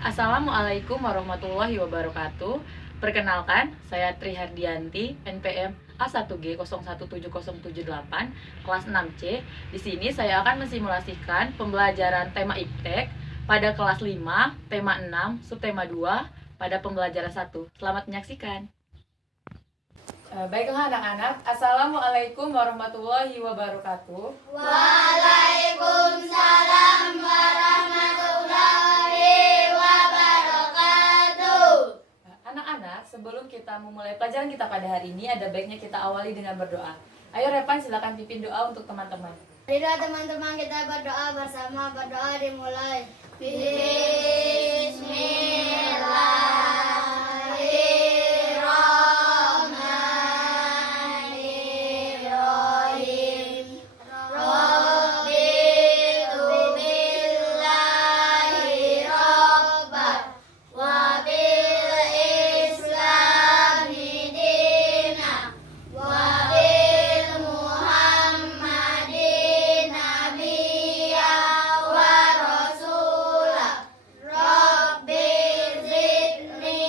Assalamualaikum warahmatullahi wabarakatuh. Perkenalkan, saya Tri Hardianti, NPM A1G017078, kelas 6C. Di sini saya akan mensimulasikan pembelajaran tema IPTEK pada kelas 5, tema 6, subtema 2 pada pembelajaran 1. Selamat menyaksikan. Baiklah anak-anak, Assalamualaikum warahmatullahi wabarakatuh. Waalaikumsalam warahmatullahi wabarakatuh. Anak-anak, sebelum kita memulai pelajaran kita pada hari ini, ada baiknya kita awali dengan berdoa. Ayo Repan, silakan pimpin doa untuk teman-teman. Marilah teman-teman kita berdoa bersama. Berdoa dimulai. Bismillahirrahmanirrahim. Raditu billahi rabban wa bil islami dinan wa bil muhammadin nabiyya wa rasulah. Rabbi zidni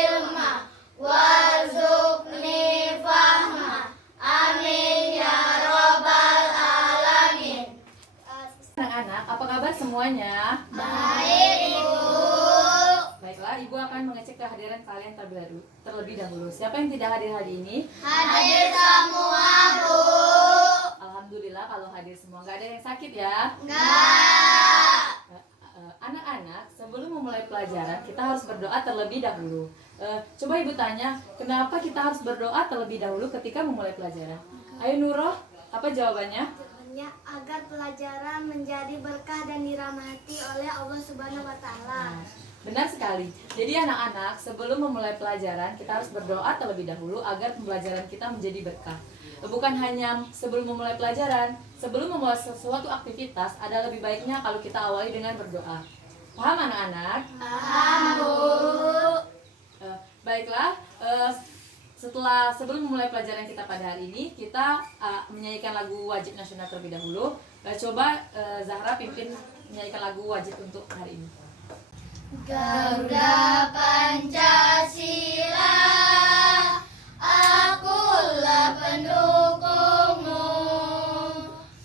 ilma warzuqni fahma. Amin ya rabbal alamin. Anak-anak, apa kabar semuanya? Baik, Ibu. Baiklah, Ibu akan mengecek kehadiran kalian terlebih dahulu. Siapa yang tidak hadir hari ini? Hadir semua, Bu. Alhamdulillah kalau hadir semua. Nggak ada yang sakit ya? Enggak. Anak-anak, sebelum memulai pelajaran, kita harus berdoa terlebih dahulu. Coba Ibu tanya, kenapa kita harus berdoa terlebih dahulu ketika memulai pelajaran? Ayo Nuroh, apa jawabannya? Jawabannya agar pelajaran menjadi berkah dan dirahmati oleh Allah Subhanahu wa taala. Nah, benar sekali. Jadi anak-anak, sebelum memulai pelajaran, kita harus berdoa terlebih dahulu agar pembelajaran kita menjadi berkah. Bukan hanya sebelum memulai pelajaran, sebelum memulai sesuatu aktivitas, ada lebih baiknya kalau kita awali dengan berdoa. Paham anak-anak? Paham, Bu. Baiklah, sebelum memulai pelajaran kita pada hari ini, kita menyanyikan lagu wajib nasional terlebih dahulu. Coba Zahra pimpin menyanyikan lagu wajib untuk hari ini. Garuda Pancasila, akulah pendukungmu.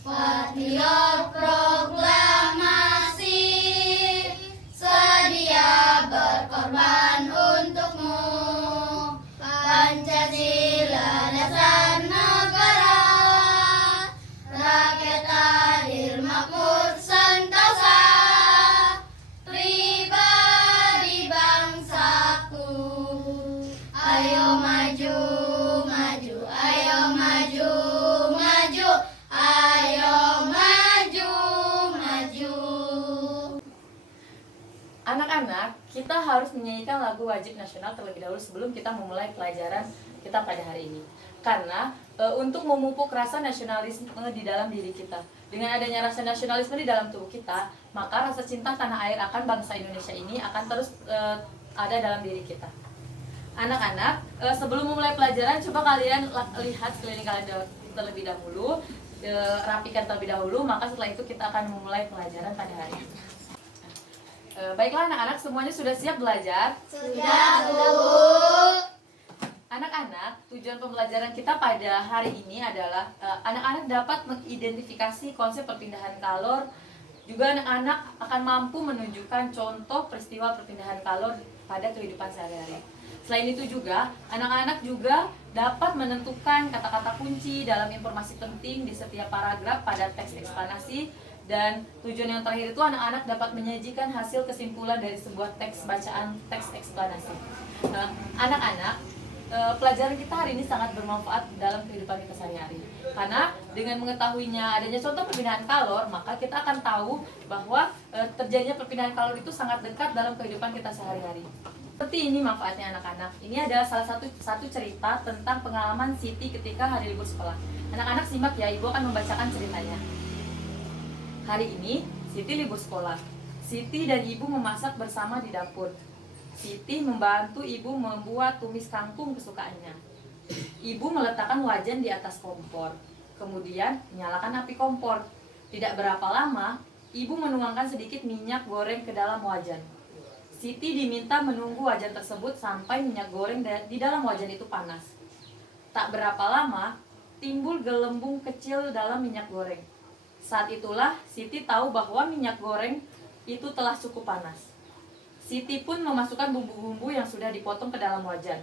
Patriot proklamasi, sedia berkorban untukmu. Pancasila dasar negara, rakyat adil makmur sentosa. Pribadi bangsaku, ayo maju, maju, ayo maju, maju, ayo maju, maju. Anak-anak, kita harus menyanyikan lagu wajib nasional terlebih dahulu sebelum kita memulai pelajaran kita pada hari ini. Karena untuk memupuk rasa nasionalisme di dalam diri kita. Dengan adanya rasa nasionalisme di dalam tubuh kita, maka rasa cinta tanah air akan bangsa Indonesia ini akan terus ada dalam diri kita. Anak-anak, sebelum memulai pelajaran, coba kalian lihat sekeliling kalian terlebih dahulu, rapikan terlebih dahulu, maka setelah itu kita akan memulai pelajaran pada hari ini. Baiklah anak-anak, semuanya sudah siap belajar? Sudah, Bu. Anak-anak, tujuan pembelajaran kita pada hari ini adalah anak-anak dapat mengidentifikasi konsep perpindahan kalor. Juga anak-anak akan mampu menunjukkan contoh peristiwa perpindahan kalor pada kehidupan sehari-hari. Selain itu juga, anak-anak juga dapat menentukan kata-kata kunci dalam informasi penting di setiap paragraf pada teks eksplanasi. Dan tujuan yang terakhir itu anak-anak dapat menyajikan hasil kesimpulan dari sebuah teks bacaan teks eksplanasi. Anak-anak, pelajaran kita hari ini sangat bermanfaat dalam kehidupan kita sehari-hari. Karena dengan mengetahuinya adanya contoh perpindahan kalor, maka kita akan tahu bahwa terjadinya perpindahan kalor itu sangat dekat dalam kehidupan kita sehari-hari. Seperti ini manfaatnya anak-anak. Ini adalah salah satu cerita tentang pengalaman Siti ketika hari libur sekolah. Anak-anak simak ya, Ibu akan membacakan ceritanya. Hari ini, Siti libur sekolah. Siti dan ibu memasak bersama di dapur. Siti membantu ibu membuat tumis kangkung kesukaannya. Ibu meletakkan wajan di atas kompor. Kemudian menyalakan api kompor. Tidak berapa lama, ibu menuangkan sedikit minyak goreng ke dalam wajan. Siti diminta menunggu wajan tersebut sampai minyak goreng di dalam wajan itu panas. Tak berapa lama, timbul gelembung kecil dalam minyak goreng. Saat itulah Siti tahu bahwa minyak goreng itu telah cukup panas. Siti pun memasukkan bumbu-bumbu yang sudah dipotong ke dalam wajan.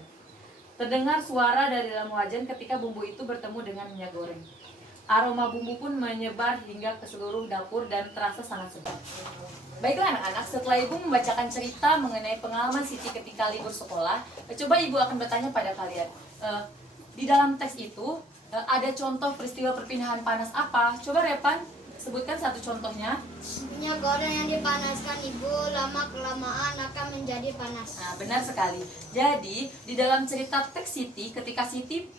Terdengar suara dari dalam wajan ketika bumbu itu bertemu dengan minyak goreng. Aroma bumbu pun menyebar hingga ke seluruh dapur dan terasa sangat sedap. Baiklah anak-anak, setelah ibu membacakan cerita mengenai pengalaman Siti ketika libur sekolah, coba ibu akan bertanya pada kalian. Di dalam teks itu ada contoh peristiwa perpindahan panas apa? Coba Repan sebutkan satu contohnya. Minyak goreng yang dipanaskan ibu lama-kelamaan akan menjadi panas. Nah, benar sekali. Jadi, di dalam cerita teks Siti, ketika Siti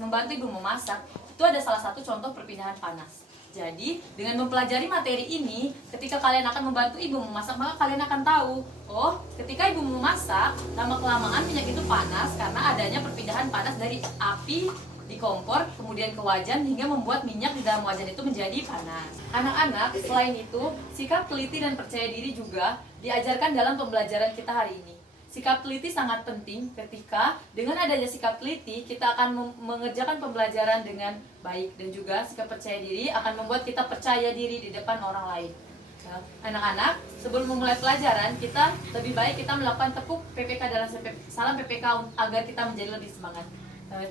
membantu ibu memasak, itu ada salah satu contoh perpindahan panas. Jadi, dengan mempelajari materi ini, ketika kalian akan membantu ibu memasak, maka kalian akan tahu, oh, ketika ibu memasak, lama-kelamaan minyak itu panas karena adanya perpindahan panas dari api di kompor, kemudian ke wajan, hingga membuat minyak di dalam wajan itu menjadi panas. Anak-anak, selain itu, sikap teliti dan percaya diri juga diajarkan dalam pembelajaran kita hari ini. Sikap teliti sangat penting ketika dengan adanya sikap teliti kita akan mengerjakan pembelajaran dengan baik, dan juga sikap percaya diri akan membuat kita percaya diri di depan orang lain. Anak-anak, sebelum memulai pelajaran kita lebih baik kita melakukan tepuk PPK dalam salam PPK agar kita menjadi lebih semangat.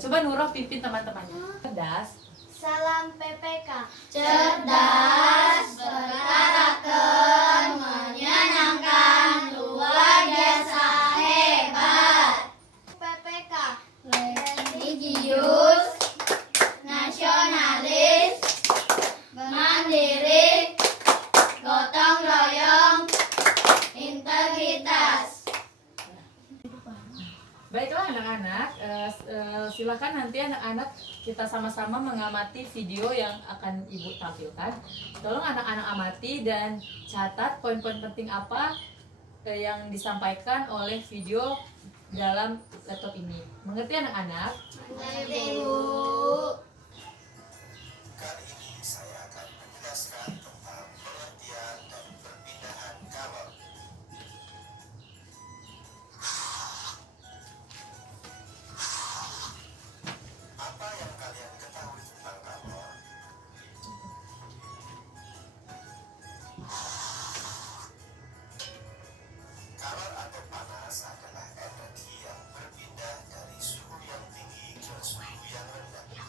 Coba Nurul pimpin teman-temannya. Cerdas. Salam PPK. Cerdas, berkarakter, menyenangkan, luar biasa hebat. PPK. Religius, nasionalis, mandiri, gotong royong, integritas. Baiklah anak-anak, silakan nanti anak-anak kita sama-sama mengamati video yang akan ibu tampilkan. Tolong anak-anak amati dan catat poin-poin penting apa yang disampaikan oleh video dalam laptop ini. Mengerti anak-anak? Mengerti, Bu. Kali ini saya akan menjelaskan tentang pengertian dan perpindahan kalor. Apa yang kalian ketahui tentang kalor? Kalor atau panas adalah energi yang berpindah dari suhu yang tinggi ke suhu yang rendah.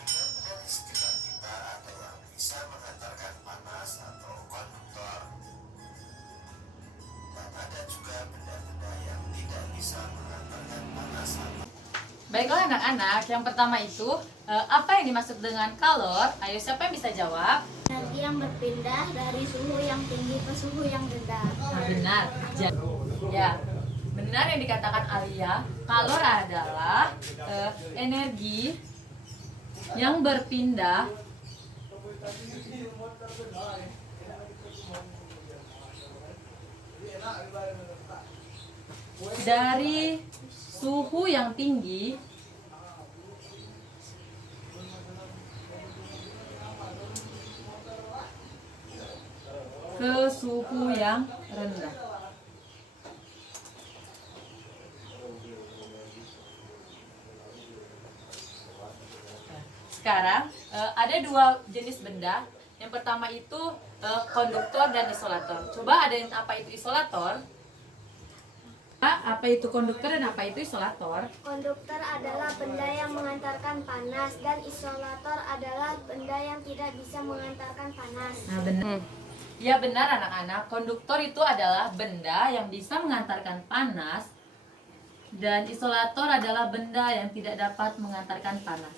Benda-benda di sekitar kita ada yang bisa mengantarkan panas atau konduktor, dan ada juga benda-benda yang tidak bisa mengantarkan panas atau Baiklah anak-anak, yang pertama itu apa yang dimaksud dengan kalor? Ayo siapa yang bisa jawab? Energi yang berpindah dari suhu yang tinggi ke suhu yang rendah. Nah, benar. Ya, benar yang dikatakan Alia. Kalor adalah energi yang berpindah dari suhu yang tinggi ke suhu yang rendah. Sekarang ada dua jenis benda. Yang pertama itu konduktor dan isolator. Coba ada yang apa itu isolator? Apa itu konduktor dan apa itu isolator? Konduktor adalah benda yang mengantarkan panas dan isolator adalah benda yang tidak bisa mengantarkan panas. Nah, benar. Ya benar anak-anak. Konduktor itu adalah benda yang bisa mengantarkan panas dan isolator adalah benda yang tidak dapat mengantarkan panas.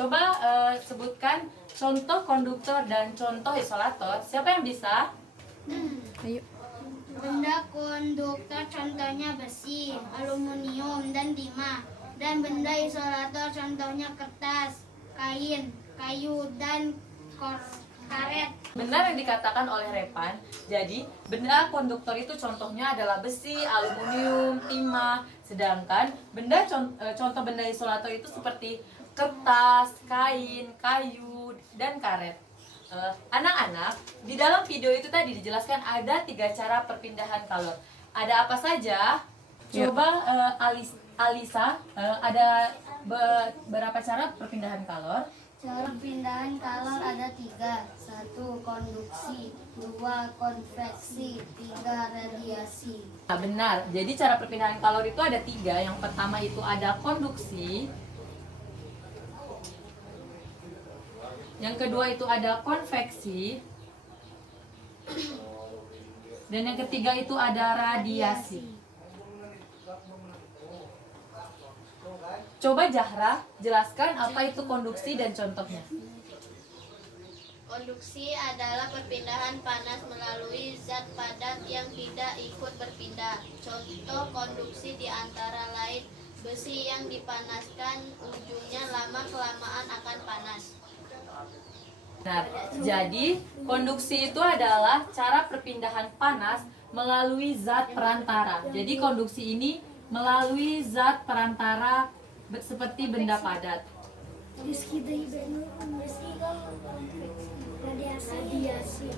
Coba sebutkan contoh konduktor dan contoh isolator. Siapa yang bisa? Benda konduktor contohnya besi, aluminium, dan timah. Dan benda isolator contohnya kertas, kain, kayu, dan karet. Benar yang dikatakan oleh Repan. Jadi, benda konduktor itu contohnya adalah besi, aluminium, timah. Sedangkan contoh benda isolator itu seperti kertas, kain, kayu, dan karet. Anak-anak, di dalam video itu tadi dijelaskan ada 3 cara perpindahan kalor. Ada apa saja? Coba Alisa, ada berapa cara perpindahan kalor? Cara perpindahan kalor ada 3. 1. Konduksi, 2. Konveksi, 3. Radiasi. Nah, benar. Jadi cara perpindahan kalor itu ada 3. Yang pertama itu ada konduksi. Yang kedua itu ada konveksi. Dan yang ketiga itu ada radiasi. Coba Zahra jelaskan apa itu konduksi dan contohnya. Konduksi adalah perpindahan panas melalui zat padat yang tidak ikut berpindah. Contoh konduksi di antara lain besi yang dipanaskan ujungnya lama-kelamaan akan panas. Nah, jadi konduksi itu adalah cara perpindahan panas melalui zat perantara. Jadi konduksi ini melalui zat perantara seperti benda padat. Radiasi.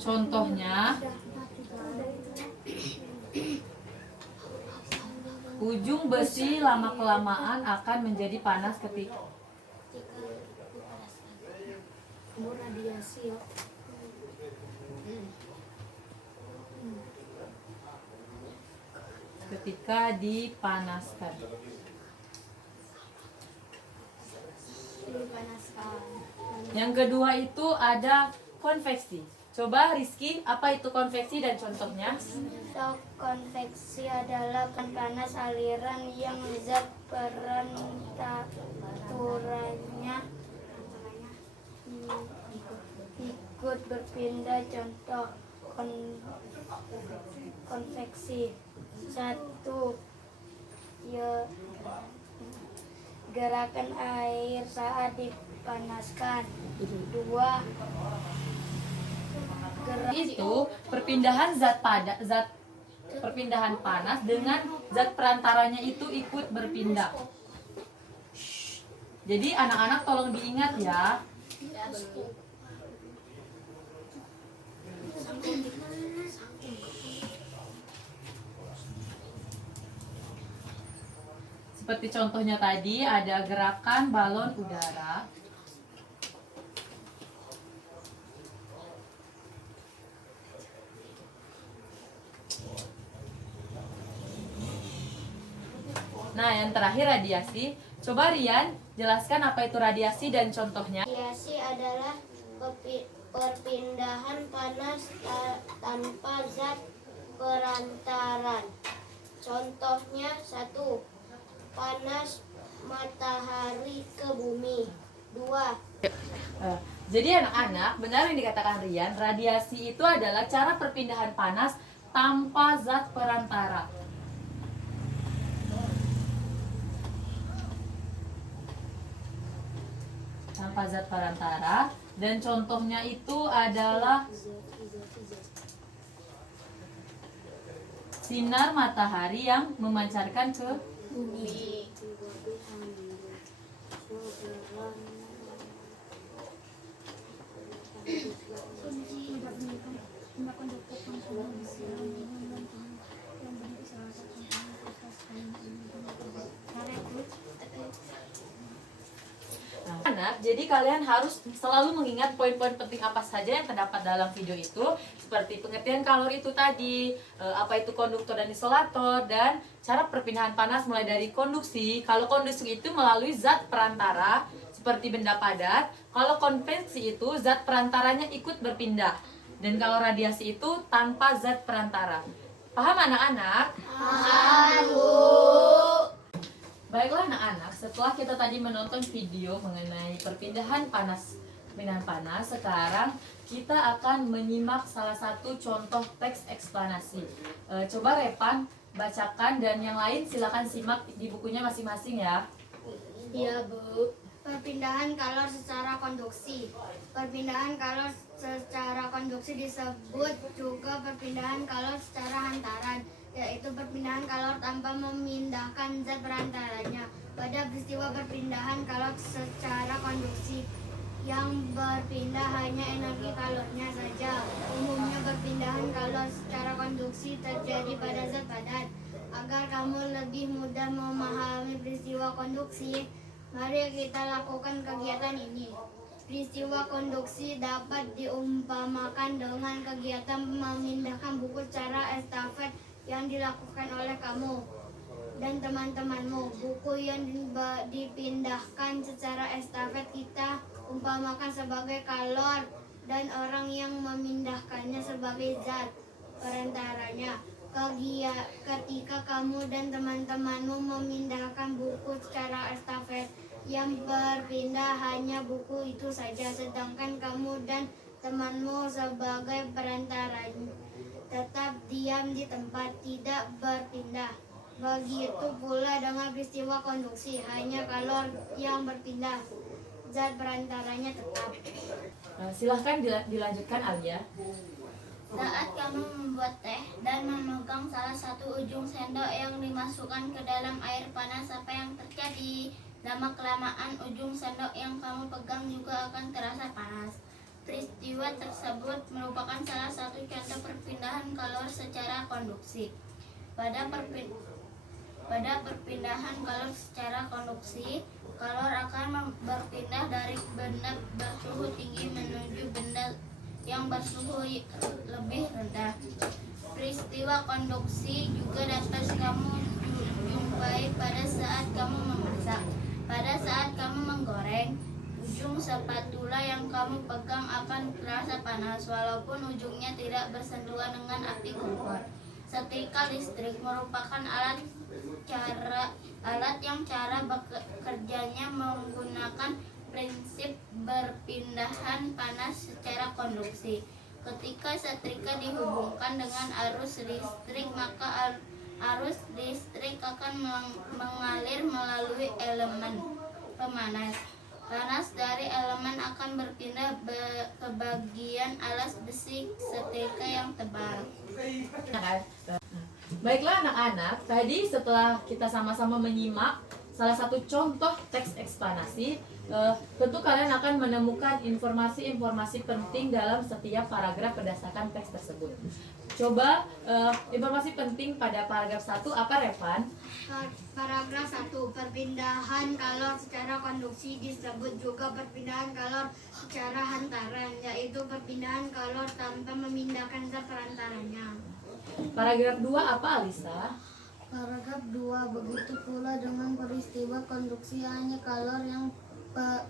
Contohnya, ujung besi lama-kelamaan akan menjadi panas ketika dipanaskan. Yang kedua itu ada konveksi. Coba Rizky, apa itu konveksi dan contohnya? Konveksi adalah panas aliran yang zat perantaranya ikut berpindah. Contoh konveksi 1. Gerakan air saat dipanaskan. 2. Itu perpindahan perpindahan panas dengan zat perantaranya itu ikut berpindah. Jadi anak-anak tolong diingat ya. Seperti contohnya tadi ada gerakan balon udara. Nah, yang terakhir radiasi. Coba Rian, jelaskan apa itu radiasi dan contohnya. Radiasi adalah perpindahan panas tanpa zat perantaran. Contohnya 1. Panas matahari ke bumi. 2. Jadi anak-anak, benar yang dikatakan Rian, radiasi itu adalah cara perpindahan panas tanpa zat perantara. Tanpa zat perantara, dan contohnya itu adalah sinar matahari yang memancarkan ke Bumi. Anak, jadi kalian harus selalu mengingat poin-poin penting apa saja yang terdapat dalam video itu, seperti pengertian kalor itu tadi, apa itu konduktor dan isolator, dan cara perpindahan panas mulai dari konduksi. Kalau konduksi itu melalui zat perantara seperti benda padat, kalau konveksi itu zat perantaranya ikut berpindah, dan kalau radiasi itu tanpa zat perantara. Paham anak-anak? Paham, Bu. Baiklah anak-anak, setelah kita tadi menonton video mengenai perpindahan panas, sekarang kita akan menyimak salah satu contoh teks eksplanasi. Coba Repan bacakan dan yang lain silakan simak di bukunya masing-masing ya. Iya, Bu. Perpindahan kalor secara konduksi. Perpindahan kalor secara konduksi disebut juga perpindahan kalor secara hantaran, yaitu perpindahan kalor tanpa memindahkan zat perantaranya. Pada peristiwa perpindahan kalor secara konduksi, yang berpindah hanya energi kalornya saja. Umumnya perpindahan kalor secara konduksi terjadi pada zat padat. Agar kamu lebih mudah memahami peristiwa konduksi, mari kita lakukan kegiatan ini. Peristiwa konduksi dapat diumpamakan dengan kegiatan memindahkan buku secara estafet yang dilakukan oleh kamu dan teman-temanmu. Buku yang dipindahkan secara estafet kita umpamakan sebagai kalor dan orang yang memindahkannya sebagai zat perantaranya. Ketika kamu dan teman-temanmu memindahkan buku secara estafet, yang berpindah hanya buku itu saja, sedangkan kamu dan temanmu sebagai perantaranya tetap diam di tempat, tidak berpindah. Begitu pula dengan peristiwa konduksi, hanya kalor yang berpindah, zat perantaranya tetap. Silahkan dilanjutkan Alia. Saat kamu membuat teh dan memegang salah satu ujung sendok yang dimasukkan ke dalam air panas, apa yang terjadi? Lama-kelamaan ujung sendok yang kamu pegang juga akan terasa panas. Peristiwa tersebut merupakan salah satu contoh perpindahan kalor secara konduksi. Pada perpindahan kalor secara konduksi, kalor akan berpindah dari benda bersuhu tinggi menuju benda yang bersuhu lebih rendah. Peristiwa konduksi juga dapat kamu jumpai pada saat kamu memasak. Pada saat kamu menggoreng, ujung spatula yang kamu pegang akan terasa panas walaupun ujungnya tidak bersentuhan dengan api kompor. Setrika listrik merupakan alat yang cara bekerjanya menggunakan prinsip berpindahan panas secara konduksi. Ketika setrika dihubungkan dengan arus listrik, maka arus listrik akan mengalir melalui elemen pemanas. Panas dari elemen akan berpindah ke bagian alas besi setrika yang tebal. Baiklah anak-anak, tadi setelah kita sama-sama menyimak salah satu contoh teks eksplanasi, tentu kalian akan menemukan informasi-informasi penting dalam setiap paragraf berdasarkan teks tersebut. Coba informasi penting pada paragraf 1 apa, Revan? Paragraf 1. Perpindahan kalor secara konduksi disebut juga perpindahan kalor secara hantaran, yaitu perpindahan kalor tanpa memindahkan zat perantaranya. Paragraf 2 apa, Alisa? Paragraf 2. Begitu pula dengan peristiwa konduksi, hanya kalor yang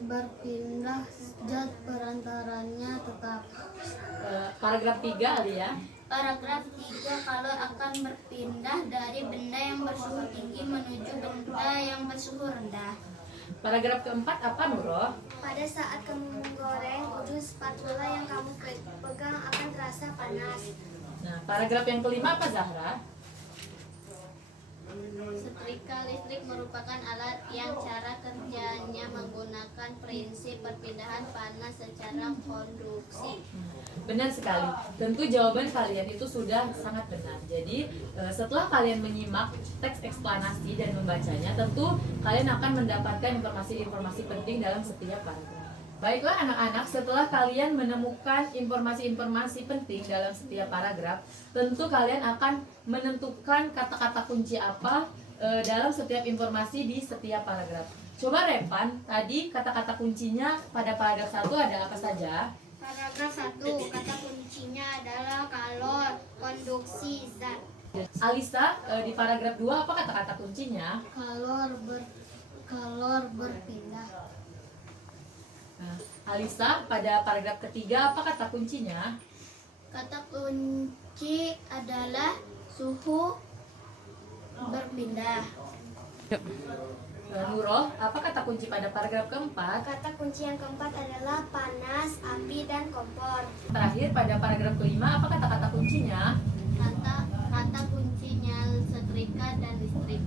berpindah, zat perantaranya tetap. Paragraf 3 Alia. Paragraf 3, kalor akan berpindah dari benda yang bersuhu tinggi menuju benda yang bersuhu rendah. Paragraf keempat apa, Nurul? Pada saat kamu menggoreng, ujung spatula yang kamu pegang akan terasa panas. Nah, paragraf yang kelima apa, Zahra? Setrika listrik merupakan alat yang cara kerjanya menggunakan prinsip perpindahan panas secara konduksi. Benar sekali. Tentu jawaban kalian itu sudah sangat benar. Jadi setelah kalian menyimak teks eksplanasi dan membacanya, tentu kalian akan mendapatkan informasi-informasi penting dalam setiap paragraf. Baiklah anak-anak, setelah kalian menemukan informasi-informasi penting dalam setiap paragraf, tentu kalian akan menentukan kata-kata kunci apa dalam setiap informasi di setiap paragraf. Coba Revan, tadi kata-kata kuncinya pada paragraf 1 ada apa saja? Paragraf 1, kata kuncinya adalah kalor, konduksi, zat. Alisa, di paragraf 2 apa kata-kata kuncinya? Kalor berpindah. Nah, Alisa, pada paragraf ketiga apa kata kuncinya? Kata kunci adalah Suhu berpindah. Nurul, apa kata kunci pada paragraf keempat? Kata kunci yang keempat adalah panas, api, dan kompor. Terakhir pada paragraf kelima, apa kata-kata kuncinya? Kata kuncinya setrika dan listrik.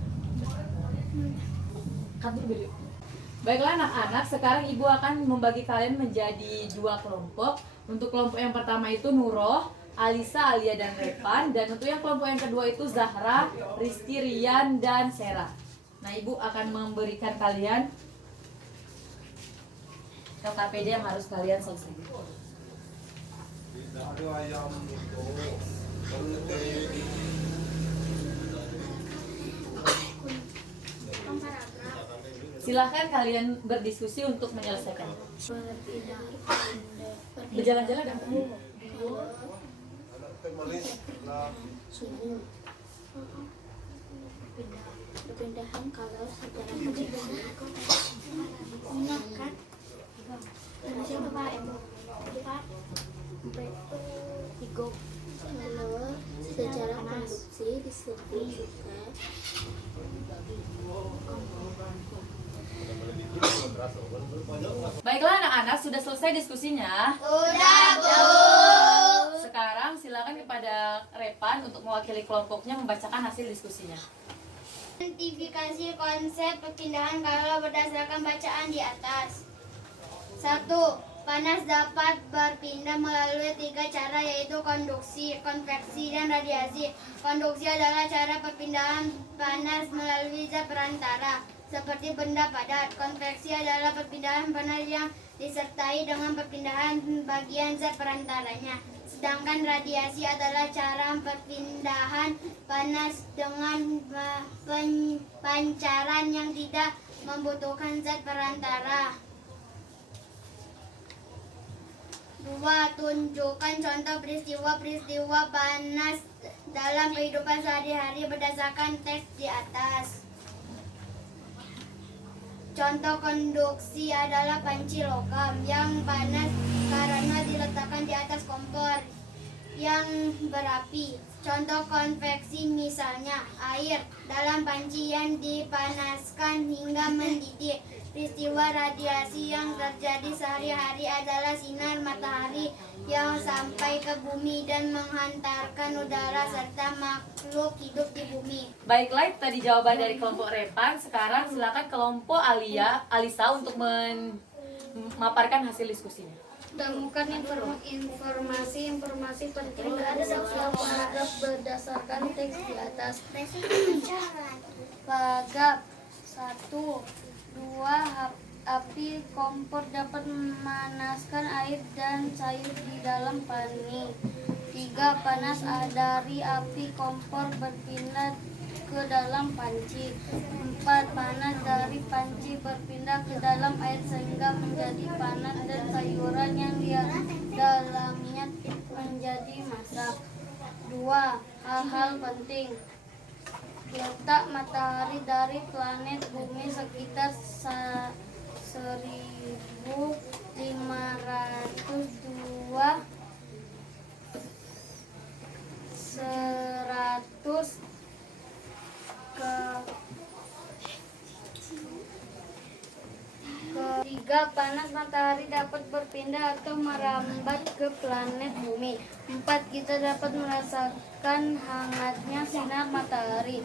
Baiklah anak-anak, sekarang ibu akan membagi kalian menjadi 2 kelompok. Untuk kelompok yang pertama itu Nuroh, Alisa, Alia, dan Repan. Dan untuk yang kelompok yang kedua itu Zahra, Rizky, Rian, dan Sera. Nah, ibu akan memberikan kalian LKPD yang harus kalian selesaikan. Silahkan kalian berdiskusi untuk menyelesaikan. Berjalan-jalan dan Suhu. Perpindahan kalor secara kan? Kalor secara konduksi disebut juga Baiklah anak-anak, sudah selesai diskusinya? Udah, Bu. Sekarang silakan kepada Repan untuk mewakili kelompoknya membacakan hasil diskusinya. Identifikasi konsep perpindahan kalor berdasarkan bacaan di atas. 1. Panas dapat berpindah melalui 3 cara, yaitu konduksi, konveksi, dan radiasi. Konduksi adalah cara perpindahan panas melalui zat perantara, seperti benda padat. Konveksi adalah perpindahan panas yang disertai dengan perpindahan bagian zat perantaranya. Sedangkan radiasi adalah cara perpindahan panas dengan pancaran yang tidak membutuhkan zat perantara. 2. Tunjukkan contoh peristiwa-peristiwa panas dalam kehidupan sehari-hari berdasarkan teks di atas. Contoh konduksi adalah panci logam yang panas karena diletakkan di atas kompor yang berapi. Contoh konveksi misalnya air dalam panci yang dipanaskan hingga mendidih. Peristiwa radiasi yang terjadi sehari-hari adalah sinar matahari yang sampai ke bumi dan menghantarkan udara serta makhluk hidup di bumi. Baiklah, itu tadi jawaban dari kelompok Repan. Sekarang silakan kelompok Alisa untuk memaparkan hasil diskusinya. Temukan informasi penting dari setiap paragraf berdasarkan teks di atas. Paragraf 1. 2. Api kompor dapat memanaskan air dan sayur di dalam pani. 3. Panas dari api kompor berpindah ke dalam panci. 4. Panas dari panci berpindah ke dalam air sehingga menjadi panas dan sayuran yang di dalamnya menjadi masak. 2. Hal-hal penting. Letak matahari dari planet bumi sekitar 1502 100 3. Panas matahari dapat berpindah atau merambat ke planet bumi. 4. Kita dapat merasakan hangatnya sinar matahari.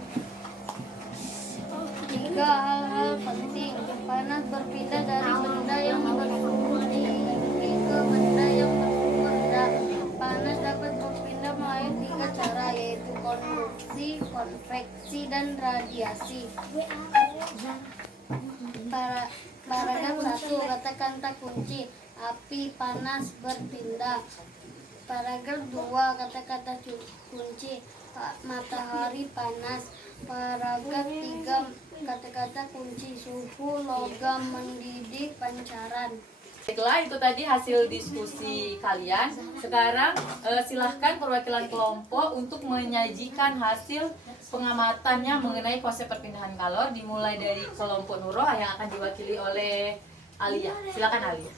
3. Hal-hal penting. Panas berpindah dari benda yang bersuhu tinggi ke benda yang bersuhu rendah. Panas dapat berpindah melalui 3 cara, yaitu konduksi, konveksi, dan radiasi. Paragraf 1. Kata-kata kunci. Api panas berpindah. Paragraf 2. Kata-kata kunci. Matahari panas. Paragraf 3. Kata-kata kunci. Suhu, logam, mendidih, pancaran. Baiklah, itu tadi hasil diskusi kalian. Sekarang silahkan perwakilan kelompok untuk menyajikan hasil pengamatannya mengenai konsep perpindahan kalor, dimulai dari kelompok Nuroh yang akan diwakili oleh Alia. Silakan Alia.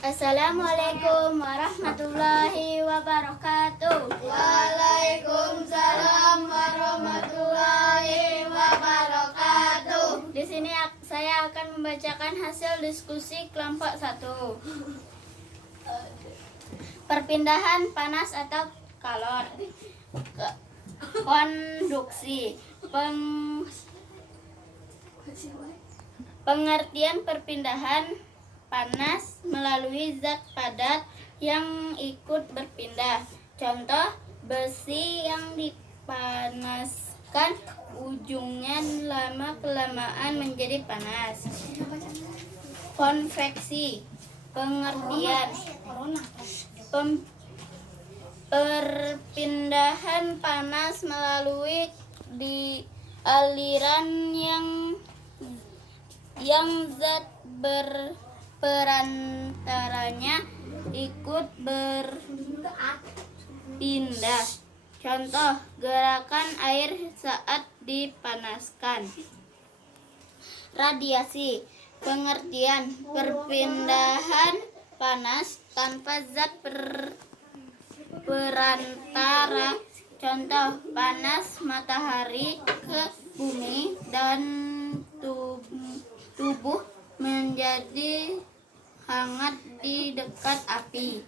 Assalamualaikum warahmatullahi wabarakatuh. Waalaikumsalam warahmatullahi wabarakatuh. Di sini saya akan membacakan hasil diskusi kelompok 1. Perpindahan panas atau kalor. Konduksi. Pengertian perpindahan panas melalui zat padat yang ikut berpindah. Contoh, besi yang dipanaskan ujungnya lama-kelamaan menjadi panas. Konveksi. Pengertian perpindahan panas melalui di aliran yang zat perantaranya ikut berpindah. Contoh, gerakan air saat dipanaskan. Radiasi. Pengertian perpindahan panas tanpa zat perantara. Contoh, panas matahari ke bumi dan tubuh menjadi hangat di dekat api.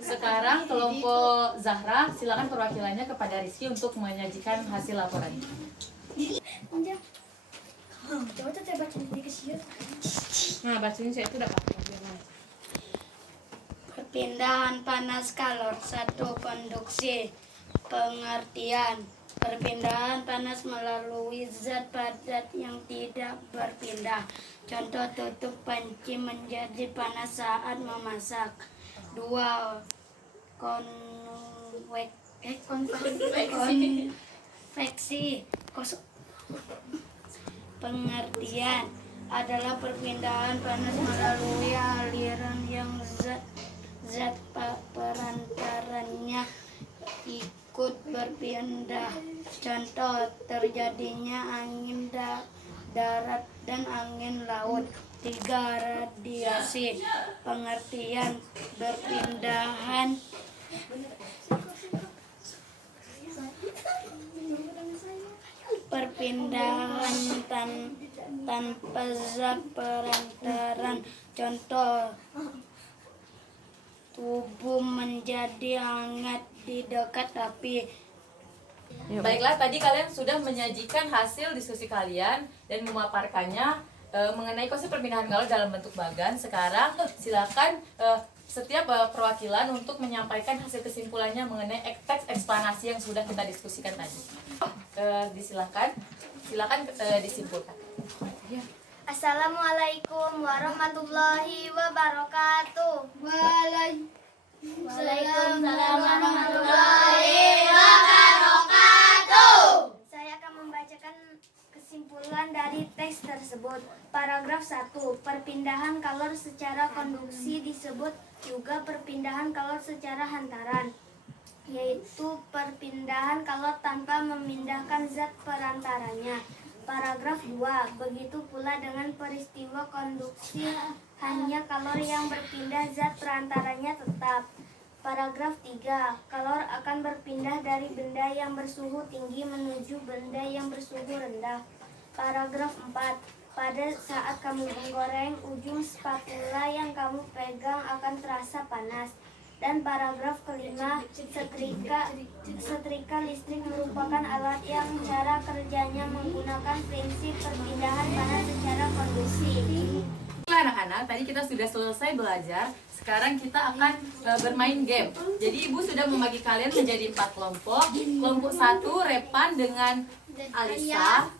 Sekarang kelompok Zahra, silakan perwakilannya kepada Rizky untuk menyajikan hasil laporan. Nah, bacanya saya itu dapat. Perpindahan panas kalor. 1. Konduksi. Pengertian perpindahan panas melalui zat padat yang tidak berpindah. Contoh, tutup panci menjadi panas saat memasak. 2. Konveksi. Pengertian adalah perpindahan panas melalui aliran yang zat perantaranya ikut berpindah. Contoh, terjadinya angin darat dan angin laut. 3. Radiasi. Pengertian perpindahan tanpa zat perantaran. Contoh, tubuh menjadi hangat di dekat api. Baiklah, tadi kalian sudah menyajikan hasil diskusi kalian dan memaparkannya mengenai konsep perpindahan kalor dalam bentuk bagan. Sekarang silakan setiap perwakilan untuk menyampaikan hasil kesimpulannya mengenai teks eksplanasi yang sudah kita diskusikan tadi. Silakan disimpulkan. Assalamualaikum warahmatullahi wabarakatuh. Waalaikumsalam warahmatullahi wabarakatuh. Saya akan membacakan kesimpulan dari teks tersebut. Paragraf 1. Perpindahan kalor secara konduksi disebut juga perpindahan kalor secara hantaran, yaitu perpindahan kalor tanpa memindahkan zat perantaranya. Paragraf 2. Begitu pula dengan peristiwa konduksi, hanya kalor yang berpindah, zat perantaranya tetap. Paragraf 3. Kalor akan berpindah dari benda yang bersuhu tinggi menuju benda yang bersuhu rendah. Paragraf 4. Pada saat kamu menggoreng, ujung spatula yang kamu pegang akan terasa panas. Dan paragraf kelima, setrika listrik merupakan alat yang cara kerjanya menggunakan prinsip perpindahan panas secara konduksi. Anak-anak, tadi kita sudah selesai belajar. Sekarang kita akan bermain game. Jadi ibu sudah membagi kalian menjadi 4 kelompok. Kelompok 1 Repan dengan Alisa.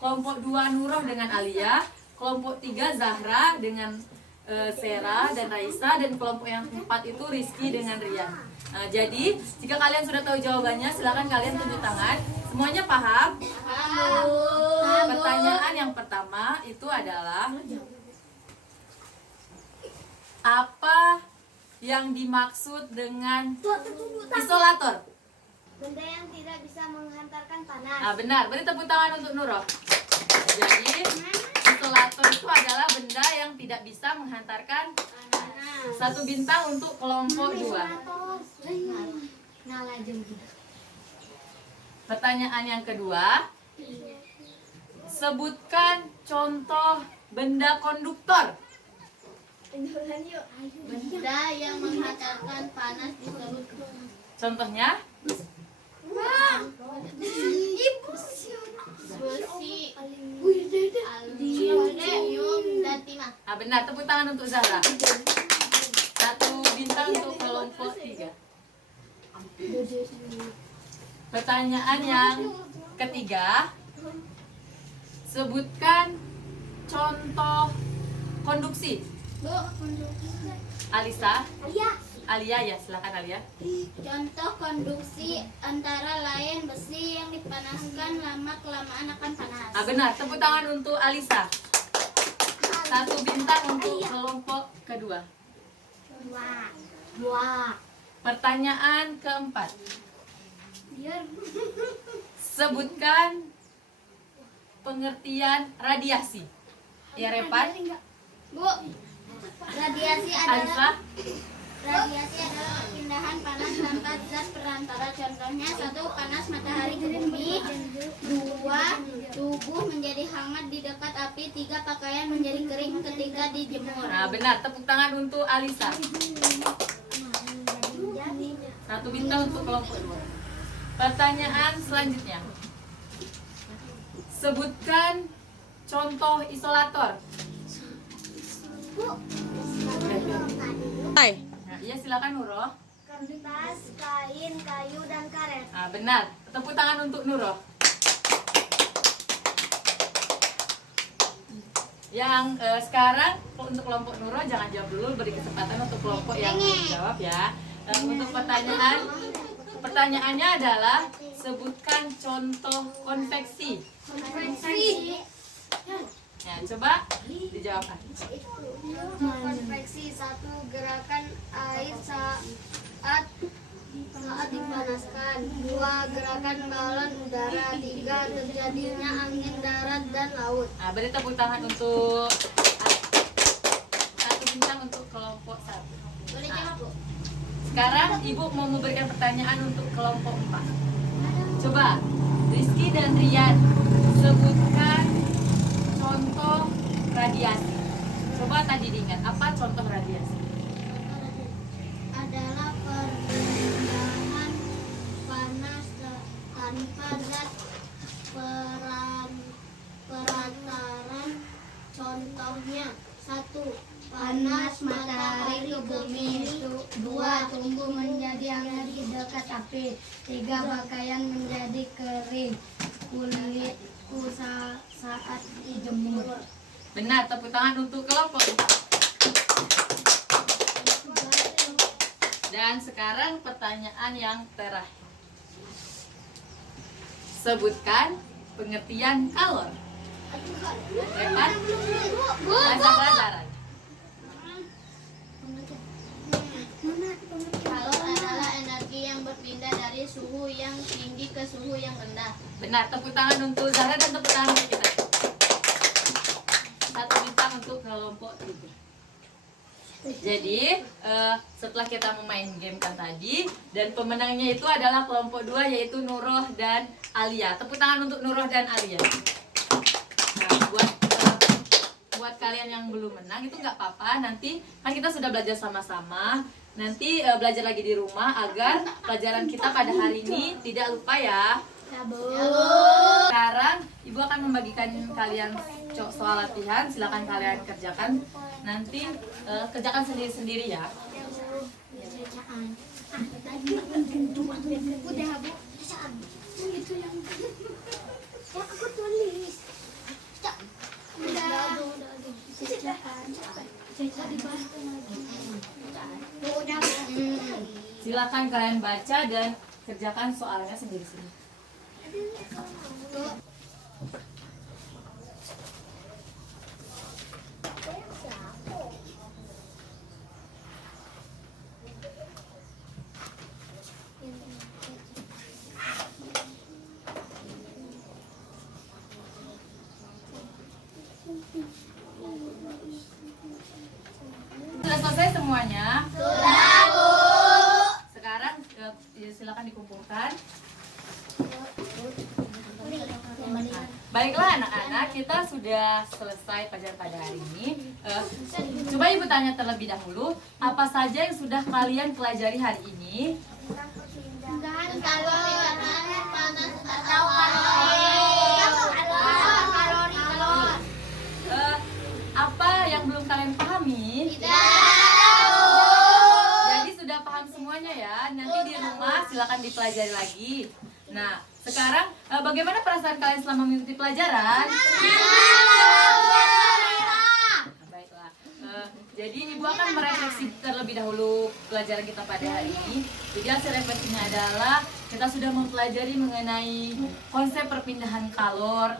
Kelompok 2 Nuroh dengan Alia. Kelompok 3 Zahra dengan Sera dan Raisa, dan kelompok yang 4 itu Rizky dengan Rian. Nah, jadi jika kalian sudah tahu jawabannya, silakan kalian tunjuk tangan. Semuanya paham? Paham. Pertanyaan yang pertama itu adalah apa yang dimaksud dengan isolator? Benda yang tidak bisa menghantarkan panas. Ah, benar. Beri tepuk tangan untuk Nuroh. Jadi isolator itu adalah benda yang tidak bisa menghantarkan 1 bintang untuk kelompok 2. Pertanyaan yang kedua, sebutkan contoh benda konduktor. Benda yang menghantarkan panas disebut Contohnya, besi, aluminium, dan timah. nah benar, tepuk tangan untuk Zahra. 1 bintang untuk kelompok 3. Pertanyaan yang ketiga, sebutkan contoh konduksi. Alisa, Alia ya, silakan Alia. Contoh konduksi antara lain besi yang dipanaskan lama-kelamaan akan panas. Ah benar, tepuk tangan untuk Alisa. 1 bintang untuk kelompok kedua. Pertanyaan keempat, sebutkan pengertian radiasi. Ya Repan, Bu, radiasi Alisa, adalah perpindahan panas tanpa zat perantara. Contohnya 1. Panas matahari ke bumi. 2. Tubuh menjadi hangat di dekat api. 3. Pakaian menjadi kering ketika dijemur. nah benar, tepuk tangan untuk Alisa. 1 bintang untuk kelompok 2. Pertanyaan selanjutnya, sebutkan contoh isolator. Nah, iya silakan Nuro. Kertas, kain, kayu, dan karet. Nah, benar. Tepuk tangan untuk Nuro. Yang sekarang untuk kelompok Nuro jangan jawab dulu, beri kesempatan untuk kelompok yang menjawab ya. Untuk pertanyaannya adalah sebutkan contoh konveksi. Ya, coba dijawab. Konveksi 1. Gerakan air saat dipanaskan. 2. Gerakan balon udara. 3. Terjadinya angin darat dan laut. Nah, beri tepuk tangan untuk 1 bintang untuk kelompok 1. Boleh jawab, Bu? Sekarang Ibu mau memberikan pertanyaan untuk kelompok 4. Coba Rizky dan Rian sebutkan contoh radiasi. Coba tadi diingat, apa contoh radiasi? Adalah perpindahan panas tanpa zat perantaran. Contohnya 1. Panas matahari ke bumi. 2. Tumbuh menjadi hangat di dekat api. 3. Pakaian menjadi kering kulitku saat dijemur. Benar, tepuk tangan untuk kelompok 4. Dan sekarang pertanyaan yang terakhir. Sebutkan pengertian kalor. Repan? Bahasa pelajaran. Kalor adalah energi yang berpindah dari suhu yang tinggi ke suhu yang rendah. Benar, tepuk tangan untuk Zahra dan tepuk tangan untuk kita. 1 bintang untuk kelompok 3. Jadi setelah kita memain game kan tadi, dan pemenangnya itu adalah kelompok 2 yaitu Nuroh dan Alia. Tepuk tangan untuk Nuroh dan Alia. Nah, buat kalian yang belum menang itu nggak apa-apa, nanti kan kita sudah belajar sama-sama. Nanti belajar lagi di rumah agar pelajaran kita pada hari ini tidak lupa ya. Sekarang Ibu akan membagikan kalian soal latihan, silakan kalian kerjakan. Nanti kerjakan sendiri-sendiri ya. Udah, Bu. Itu yang aku tulis. Udah. Udah. Silakan kalian baca dan kerjakan soalnya sendiri-sendiri. Sudah selesai semuanya? Sudah, Bu. Sekarang silakan dikumpulkan. Baiklah anak-anak, kita sudah selesai pelajaran pada hari ini. Coba Ibu tanya terlebih dahulu, apa saja yang sudah kalian pelajari hari ini? Tentang perpindahan panas atau Apa yang belum kalian pahami? Jadi sudah paham semuanya ya. Nanti di rumah silakan dipelajari lagi. Nah, sekarang bagaimana perasaan kalian selama mengikuti pelajaran? Baiklah. Jadi Ibu akan merefleksi terlebih dahulu pelajaran kita pada hari ini. Jadi hasil refleksinya adalah kita sudah mempelajari mengenai konsep perpindahan kalor,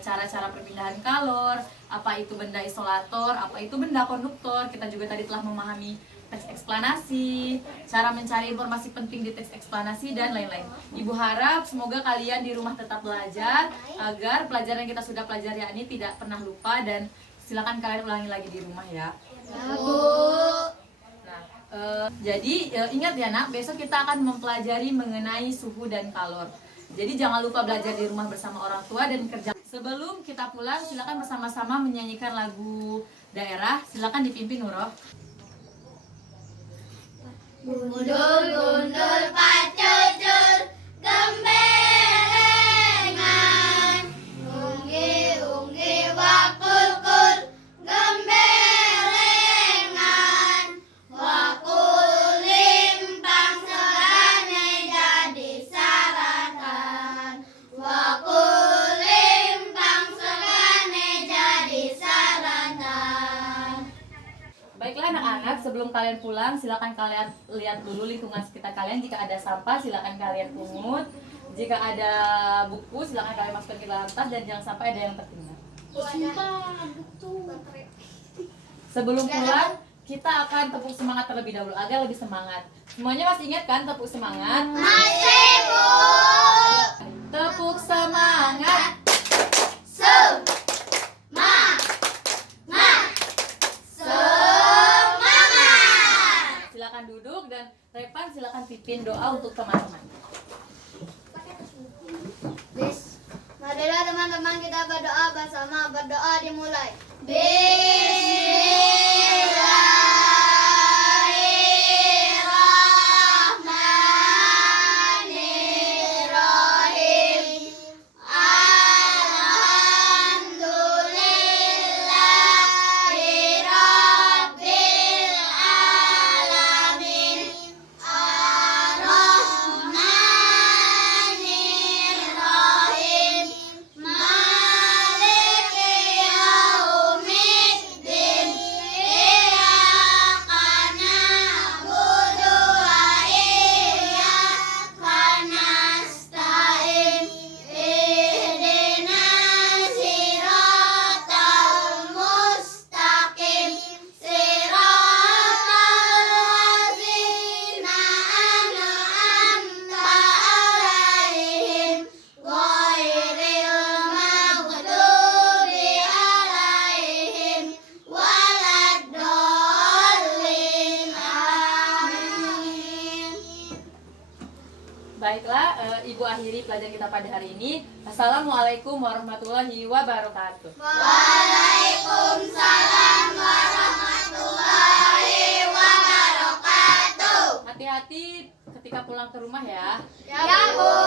cara-cara perpindahan kalor, apa itu benda isolator, apa itu benda konduktor. Kita juga tadi telah memahami teks eksplanasi, cara mencari informasi penting di teks eksplanasi, dan lain-lain. Ibu harap semoga kalian di rumah tetap belajar agar pelajaran yang kita sudah pelajari ini tidak pernah lupa, dan silakan kalian ulangi lagi di rumah ya. Nah, jadi ingat ya nak, besok kita akan mempelajari mengenai suhu dan kalor. Jadi jangan lupa belajar di rumah bersama orang tua dan kerja. Sebelum kita pulang, silakan bersama-sama menyanyikan lagu daerah. Silakan dipimpin Nurul. Gundul-gundul pacucur gembelengan, unggi-unggi wakul-kul gembelengan, wakul limpang segane jadi saratan, wakul limpang segane jadi saratan. Baiklah anak-anak, sebelum kalian pulang, silakan kalian lihat dulu lingkungan sekitar kalian. Jika ada sampah, silakan kalian pungut. Jika ada buku, silakan kalian masukkan ke dalam tas, dan jangan sampai ada yang tertinggal. Sebelum pulang, kita akan tepuk semangat terlebih dahulu agar lebih semangat. Semuanya masih ingat kan tepuk semangat? Masih, Bu. Tepuk semangat. Silakan duduk, dan Repan silakan pimpin doa untuk teman-teman. Marilah teman-teman kita berdoa bersama. Berdoa dimulai. Bismillahirrahmanirrahim. Alhamdulillahirabbil alamin. Ar-Rahmanirrahim. Maliki yaumiddin. Iyyaka na'budu wa iyyaka nasta'in. Ihdinas siratal mustaqim. Siratal ladzina an'amta 'alaihim ghairil maghdubi 'alaihim waladdallin. Amin. Baiklah, Ibu akhiri pelajaran kita pada hari ini. Assalamualaikum warahmatullahi wabarakatuh. Waalaikumsalam warahmatullahi wabarakatuh. Hati-hati ketika pulang ke rumah ya. Ya, Bu.